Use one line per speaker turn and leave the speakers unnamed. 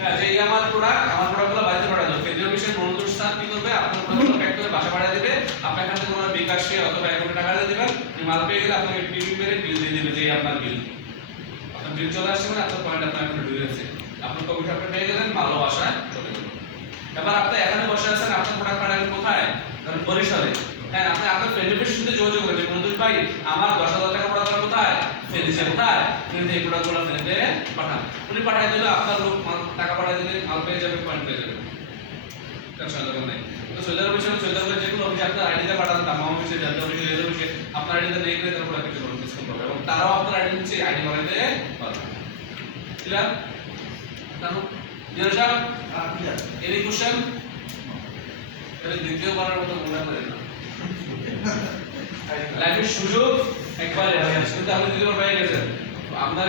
হ্যাঁ যে আমার প্রোডাক্ট আমার প্রোডাক্টগুলো বাড়িতে পাঠানো। ফেডারেল বিশ্বের মনোযোগ স্থান কি করবে? আপনার প্রোডাক্টগুলো প্যাক করে বাসা পাঠিয়ে দিবে। আপনার এখান কোনো বিকাশে অথবা অ্যাকাউন্টে টাকা দিয়ে দিবেন। মাল পেয়ে গেলে আপনাকে বিল দিয়ে দিবে যে আপনার বিল আপনার বিল চলে আসছে মানে আপনার পেয়ে গেলেন, মালও বাসায় চলে আপনি এখানে বসে আছেন আপনার প্রোডাক্ট পাঠাবেন কোথায় ধরেন বরিশালে হ্যাঁ আপনি আপনার ফেডারেল সাথে যোগাযোগ করবেন। বন্ধু ভাই আমার দশ হাজার টাকা প্রোডাক্ট কোথায়? ফেলিছে কোথায়? ফেলিতে এই প্রোডাক্টগুলো ফেলিতে পাঠান। উনি পাঠিয়ে দিলে আপনার লোক টাকা পাঠিয়ে দিলে মাল পেয়ে যাবে পয়েন্ট পেয়ে যাবে। তো সৈদার অফিসে সৈদার অফিসে যে কোনো অফিসে আপনার আইডিতে পাঠান তামাম অফিসে জাতীয় অফিসে লেজার অফিসে আপনার আইডিতে তারপর কিছু কোনো ডিসকাউন্ট পাবে এবং তারাও আপনার আইডি নিচ্ছে আইডি বানাইতে পারবে ক্লিয়ার তারপর জিরো সাহেব এনি কোশ্চেন তাহলে দ্বিতীয়বারের মতো মনে করেন না। লাইফের সুযোগ একবারে কিন্তু আপনি দ্বিতীয়বার পেয়ে গেছেন আপনার